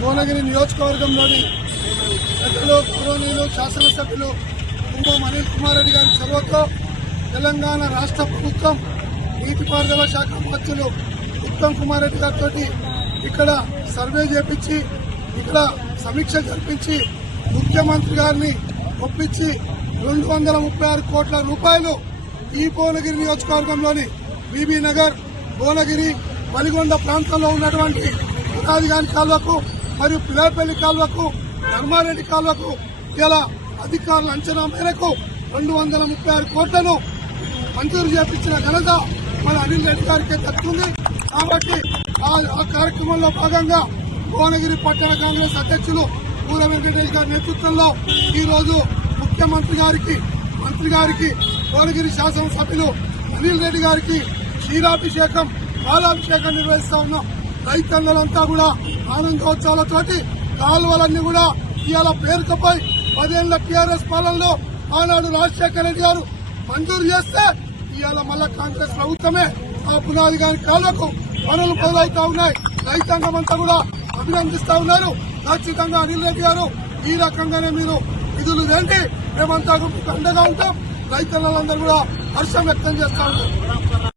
భువనగిరి నియోజకవర్గంలోని పెద్దలు గౌరవనీయులు శాసనసభ్యులు కుంభం అనిల్ కుమార్ రెడ్డి గారి చొరవతో తెలంగాణ రాష్ట్ర ప్రభుత్వం నీటిపారుదల శాఖ మంత్రులు ఉత్తమ్ కుమార్ రెడ్డి గారితో ఇక్కడ సర్వే చేపించి ఇక్కడ సమీక్ష జరిపించి ముఖ్యమంత్రి గారిని ఒప్పించి 236 కోట్ల రూపాయలు ఈ భువనగిరి నియోజకవర్గంలోని బీబీ నగర్, భువనగిరి, వలిగొండ ప్రాంతంలో ఉన్నటువంటి పునాదిగాని కాల్వకు మరియు పిల్లపల్లి కాల్వకు, ధర్మారెడ్డి కాల్వకు ఇలా అధికారుల అంచనా మేరకు 236 కోట్లను మంజూరు చేపించిన ఘనత మన అనిల్ రెడ్డి గారికి దక్కుతుంది. కాబట్టి ఆ కార్యక్రమంలో భాగంగా భువనగిరి పట్టణ కాంగ్రెస్ అధ్యక్షులు పూల వెంకటేష్ గారి నేతృత్వంలో ఈ రోజు ముఖ్యమంత్రి గారికి, మంత్రి గారికి, భువనగిరి శాసనసభ్యులు అనిల్ రెడ్డి గారికి క్షీరాభిషేకం, పాలాభిషేకం నిర్వహిస్తా ఉన్నాం. రైతన్నలంతా కూడా ఆనందోత్సవాలతోటి కాలువలన్నీ కూడా ఇవాళ పేరుకపై 10 ఏళ్ల టీఆర్ఎస్ పాలనలో ఆనాడు రాజశేఖర రెడ్డి గారు మంజూరు చేస్తే ఇవాళ మళ్ళా కాంగ్రెస్ ప్రభుత్వమే ఆ పునాది గారి కాళ్లకు పనులు మొదలవుతా ఉన్నాయి. రైతాంగం అంతా కూడా అభినందిస్తా ఉన్నారు. ఖచ్చితంగా అనిల్ రెడ్డి గారు ఈ రకంగానే మీరు నిధులు ఏంటి మేమంతా అండగా ఉంటాం. రైతులందరూ కూడా హర్షం వ్యక్తం చేస్తా ఉన్నారు.